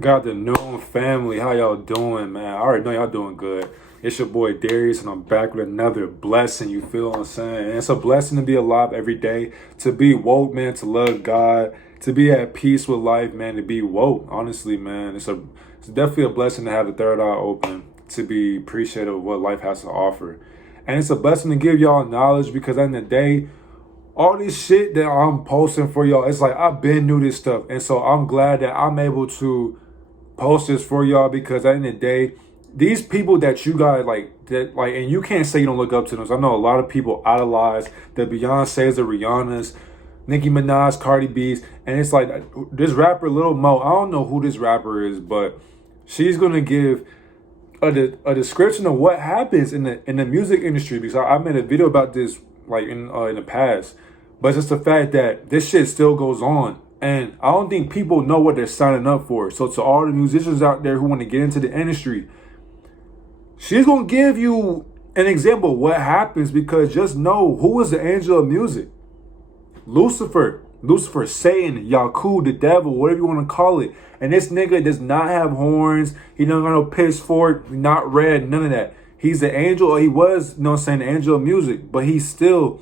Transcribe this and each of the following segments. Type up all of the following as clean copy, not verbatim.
Got the known family. How y'all doing, man? I already know y'all doing good. It's your boy Darius, and I'm back with another blessing. You feel what I'm saying? And it's a blessing to be alive every day, to be woke, man, to love God, to be at peace with life, man, to be woke. Honestly, man, it's definitely a blessing to have the third eye open, to be appreciative of what life has to offer. And it's a blessing to give y'all knowledge because at the end of the day, all this shit that I'm posting for y'all, it's like I've been knew this stuff. And so I'm glad that I'm able to post this for y'all because at the end of the day, these people that you guys like, and you can't say you don't look up to them. So I know a lot of people idolize the Beyonces, the Rihannas, Nicki Minaj, Cardi B's, and it's like this rapper Lil Mo. I don't know who this rapper is, but she's gonna give a description of what happens in the music industry because I made a video about this like in the past, but it's just the fact that this shit still goes on, and I don't think people know what they're signing up for. So to all the musicians out there who want to get into the industry, she's gonna give you an example of what happens because just know who is the angel of music. Lucifer, Satan, Yakub, the devil, whatever you want to call it. And this nigga does not have horns. He don't got no pitchfork, not red, none of that. He's the angel, or he was, you know what I'm saying, the angel of music, but he's the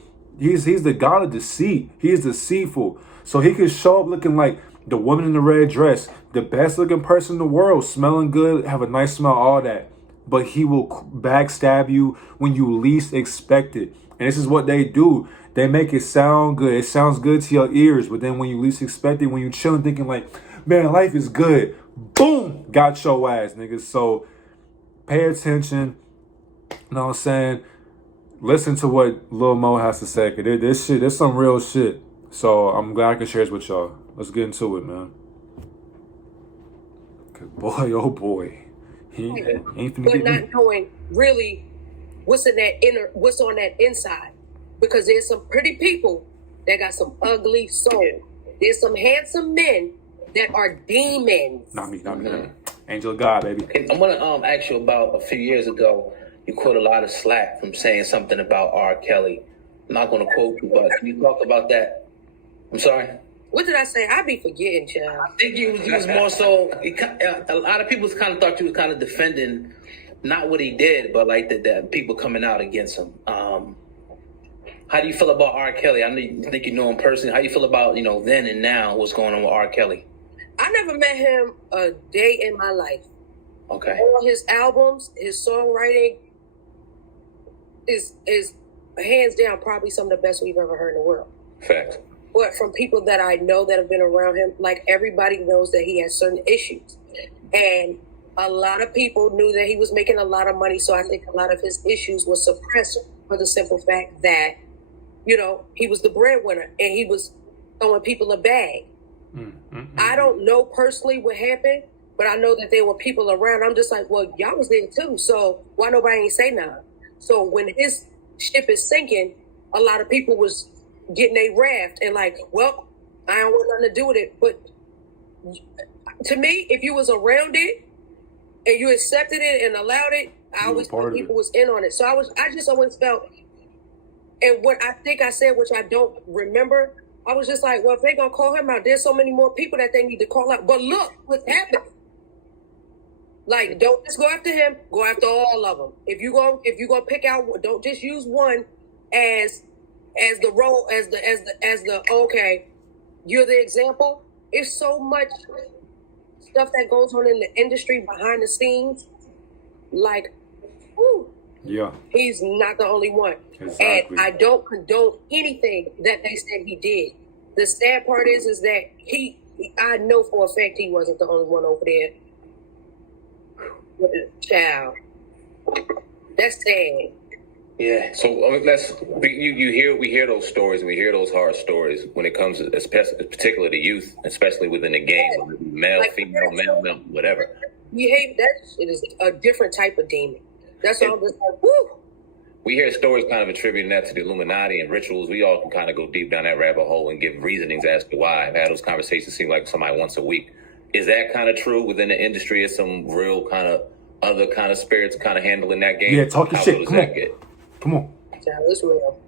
god of deceit. He is deceitful. So he could show up looking like the woman in the red dress, the best looking person in the world, smelling good, have a nice smell, all that. But he will backstab you when you least expect it. And this is what they do. They make it sound good. It sounds good to your ears, but then when you least expect it, when you chilling thinking like, man, life is good, boom, got your ass, niggas. So pay attention. You know what I'm saying? Listen to what Lil Mo has to say. Cause this shit, there's some real shit. So I'm glad I can share this with y'all. Let's get into it, man. Cause boy, oh boy, he ain't finna but get not me. knowing really what's on that inside, because there's some pretty people that got some ugly soul. There's some handsome men that are demons. Not me. Angel of God, baby. I'm gonna ask you about a few years ago. You caught a lot of slack from saying something about R. Kelly. I'm not gonna quote you, but can you talk about that? I'm sorry. What did I say? I be forgetting, child. I think you was more so. A lot of people kind of thought you was kind of defending not what he did, but like the people coming out against him. How do you feel about R. Kelly? Think you know him personally. How do you feel about then and now what's going on with R. Kelly? I never met him a day in my life. Okay. All his albums, his songwriting is hands down probably some of the best we've ever heard in the world. Fact. But from people that I know that have been around him, like everybody knows that he has certain issues. And a lot of people knew that he was making a lot of money. So I think a lot of his issues were suppressed for the simple fact that, he was the breadwinner and he was throwing people a bag. I don't know personally what happened, but I know that there were people around. I'm just like, well, y'all was there too. So why nobody ain't say nothing? So when his ship is sinking, a lot of people was getting a raft and like, well, I don't want nothing to do with it. But to me, if you was around it and you accepted it and allowed it, I always thought people was in on it. So I just always felt, and what I think I said, which I don't remember, I was just like, well, if they're gonna call him out, there's so many more people that they need to call out. But look what's happening. Like, don't just go after him, go after all of them. If you gonna pick out, don't just use one as the role, as the okay, you're the example. It's so much stuff that goes on in the industry behind the scenes. Like, whew, Yeah. he's not the only one. Exactly. And I don't condone anything that they said he did. The sad part is that I know for a fact he wasn't the only one over there with the child. That's sad. Yeah. So we hear those stories, and we hear those hard stories when it comes to particularly the youth, especially within the game, whether it be male, like, female, male, whatever. That shit is a different type of demon. That's all. I'm just like, whoo. We hear stories kind of attributing that to the Illuminati and rituals. We all can kind of go deep down that rabbit hole and give reasonings as to why. I've had those conversations seem like somebody once a week. Is that kind of true within the industry? Is some real kind of other kind of spirits kind of handling that game? Yeah, talk your shit. Come on. Child, it's real.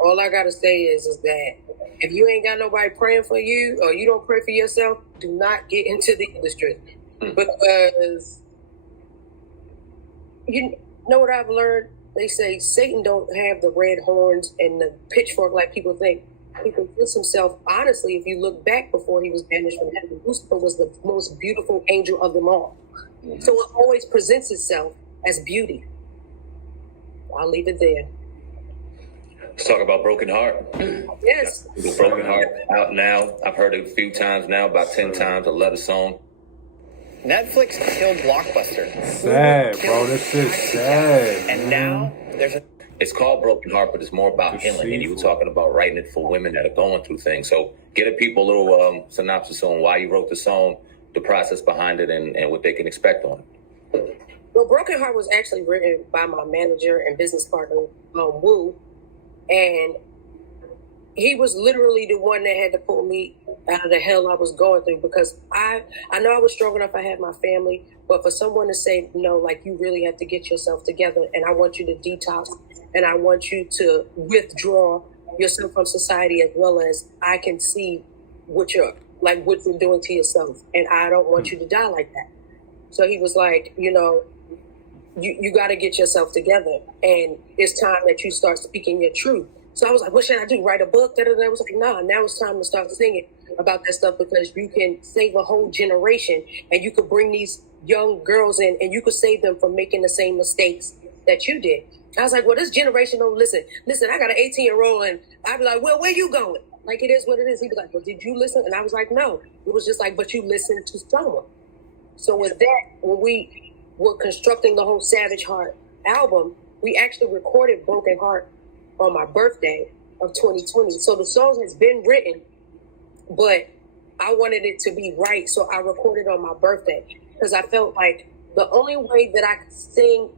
All I gotta say is that if you ain't got nobody praying for you or you don't pray for yourself, do not get into the industry. Because you know what I've learned? They say Satan don't have the red horns and the pitchfork like people think. He presents himself, honestly, if you look back before he was banished from heaven, Lucifer was the most beautiful angel of them all. So it always presents itself as beauty. I'll leave it there. Let's talk about Broken Heart. Yes. The Broken Heart out now. I've heard it a few times now, about 10 times. I love the song. Netflix killed Blockbuster. Sad, bro. This shit's sad. And now there's a... It's called Broken Heart, but it's more about healing. And you were talking about writing it for women that are going through things. So give people a little synopsis on why you wrote the song, the process behind it, and what they can expect on it. Well, Broken Heart was actually written by my manager and business partner, Wu. And he was literally the one that had to pull me out of the hell I was going through, because I know I was strong enough. I had my family, but for someone to say, no, like, you really have to get yourself together, and I want you to detox, and I want you to withdraw yourself from society, as well as I can see what you're doing to yourself, and I don't want you to die like that. So he was like, you got to get yourself together, and it's time that you start speaking your truth. So I was like, what should I do? Write a book? I was like, nah, now it's time to start singing about that stuff, because you can save a whole generation, and you could bring these young girls in, and you could save them from making the same mistakes that you did. I was like, well, this generation don't listen. Listen, I got an 18-year-old, and I'd be like, well, where you going? Like, it is what it is. He'd be like, well, did you listen? And I was like, no. It was just like, but you listened to someone. So with that, when we were constructing the whole Savage Heart album, we actually recorded Broken Heart on my birthday of 2020. So the song has been written, but I wanted it to be right. So I recorded on my birthday, because I felt like the only way that I could sing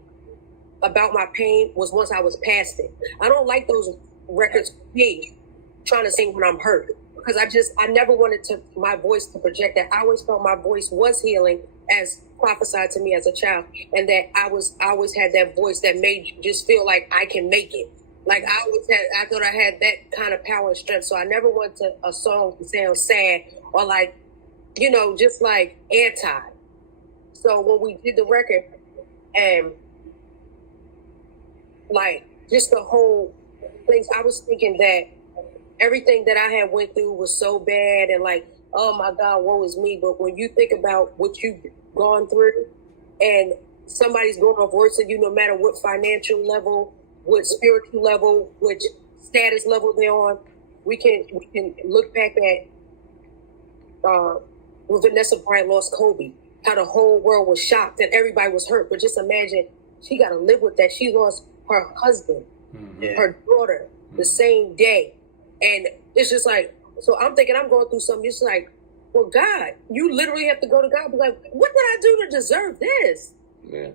about my pain was once I was past it. I don't like those records, me trying to sing when I'm hurt, because I never wanted my voice to project that. I always felt my voice was healing, as prophesied to me as a child, and that I always had that voice that made you just feel like I can make it. Like I thought I had that kind of power and strength. So I never wanted a song to sound sad or like, just like anti. So when we did the record, and like just the whole things, I was thinking that everything that I had went through was so bad, and like, oh my God, woe is me. But when you think about what you've gone through, and somebody's going off worse than you, no matter what financial level, what spiritual level, which status level they're on, we can look back at when Vanessa Bryant lost Kobe, how the whole world was shocked and everybody was hurt. But just imagine, she got to live with that. She lost her husband, her daughter, the same day. And it's just like, so I'm thinking I'm going through something. It's like, well, God, you literally have to go to God and be like, what did I do to deserve this? Yeah.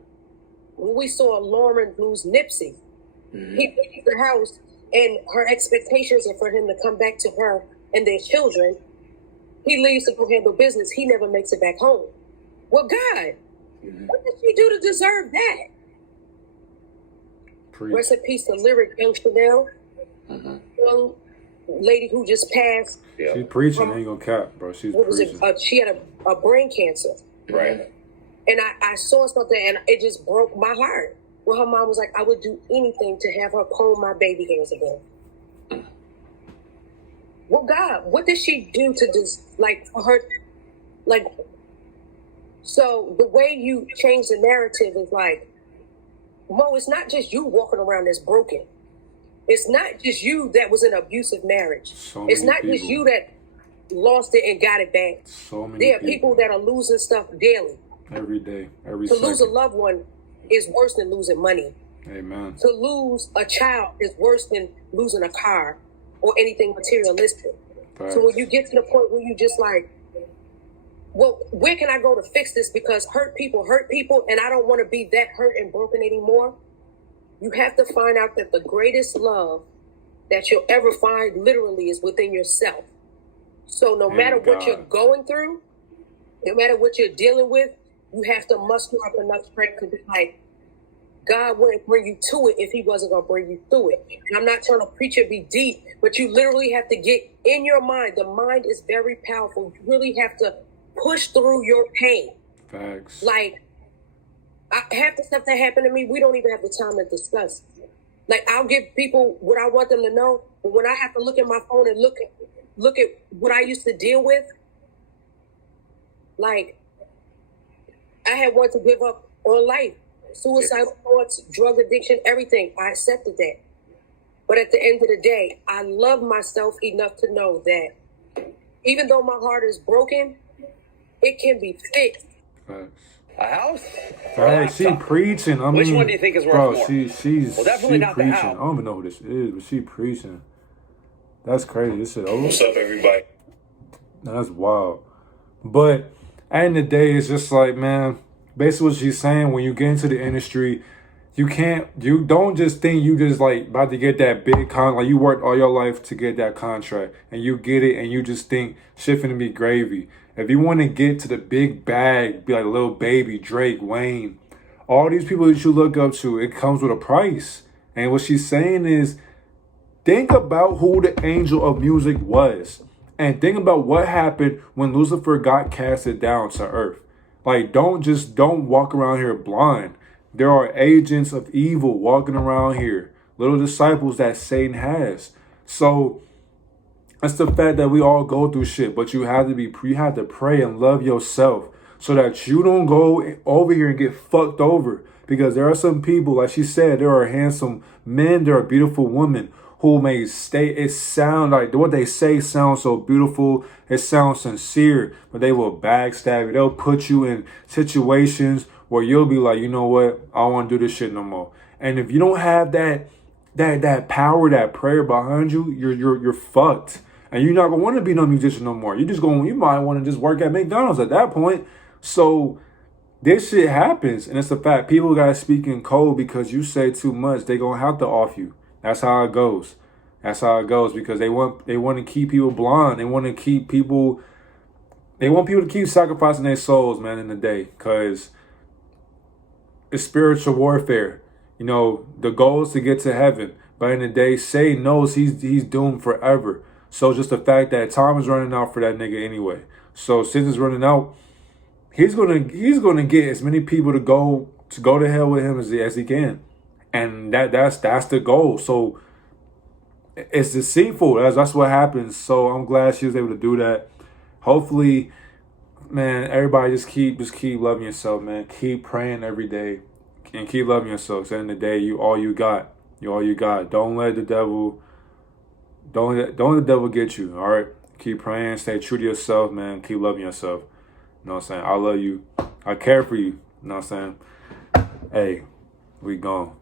When we saw Lauren lose Nipsey, he leaves the house, and her expectations are for him to come back to her and their children. He leaves to go handle business. He never makes it back home. Well, God, what did she do to deserve that? Rest in peace to Lyric Young Chanel, young lady who just passed. Yeah. She's preaching, ain't gonna cap, bro. She's preaching. She had a brain cancer. Right. And I saw something, and it just broke my heart. Well, her mom was like, I would do anything to have her comb my baby hairs again. Well, God, what did she do to just, like, for her, like, so the way you change the narrative is like, Mo, it's not just you walking around that's broken. It's not just you that was in an abusive marriage. It's not just you that lost it and got it back. There are people that are losing stuff daily. Every day, every second. To lose a loved one is worse than losing money. Amen. To lose a child is worse than losing a car or anything materialistic. Right. So when you get to the point where you just like, well, where can I go to fix this? Because hurt people, and I don't want to be that hurt and broken anymore. You have to find out that the greatest love that you'll ever find literally is within yourself. So no matter what you're going through, no matter what you're dealing with, you have to muster up enough strength to be like, God wouldn't bring you to it if he wasn't going to bring you through it. And I'm not trying to preach or be deep, but you literally have to get in your mind. The mind is very powerful. You really have to push through your pain. Facts. Like, half the stuff that happened to me, we don't even have the time to discuss. Like, I'll give people what I want them to know, but when I have to look at my phone and look at what I used to deal with, like, I had wanted to give up on life. Suicidal thoughts, drug addiction, everything. I accepted that. But at the end of the day, I love myself enough to know that even though my heart is broken, it can be fixed. Facts. A house? Hey, she preaching. I mean, Which one do you think is worth bro, more? she's Well, definitely she not the preaching. how. I don't even know who this is, but she preaching. That's crazy. This shit over. What's up, everybody? That's wild. But at the end of the day, it's just like, man, basically what she's saying, when you get into the industry, you don't just think you just like about to get that big like you worked all your life to get that contract and you get it and you just think shit finna be gravy. If you want to get to the big bag, be like Lil Baby, Drake, Wayne, all these people that you look up to, it comes with a price. And what she's saying is, think about who the angel of music was. And think about what happened when Lucifer got casted down to earth. Like, don't walk around here blind. There are agents of evil walking around here. Little disciples that Satan has. So that's the fact that we all go through shit, but you have to pray and love yourself so that you don't go over here and get fucked over. Because there are some people, like she said, there are handsome men, there are beautiful women who may it sound like what they say sounds so beautiful, it sounds sincere, but they will backstab you. They'll put you in situations where you'll be like, you know what, I don't want to do this shit no more. And if you don't have that power, that prayer behind you, you're fucked. And you're not gonna want to be no musician no more. You might want to just work at McDonald's at that point. So this shit happens, and it's a fact. People gotta speak in code because you say too much, they gonna have to off you. That's how it goes. That's how it goes because they want to keep people blind. They want to keep people. They want people to keep sacrificing their souls, man, in the day, because it's spiritual warfare. You know, the goal is to get to heaven, but in the day, Satan knows he's doomed forever. So just the fact that time is running out for that nigga anyway. So since it's running out, he's gonna get as many people to go to hell with him as he can, and that's the goal. So it's deceitful. That's what happens. So I'm glad she was able to do that. Hopefully, man, everybody just keep loving yourself, man. Keep praying every day, and keep loving yourself. At the end of the day, you all you got. You all you got. Don't let the devil. Don't let the devil get you, all right? Keep praying, stay true to yourself, man. Keep loving yourself. You know what I'm saying? I love you. I care for you. You know what I'm saying? Hey, we gone.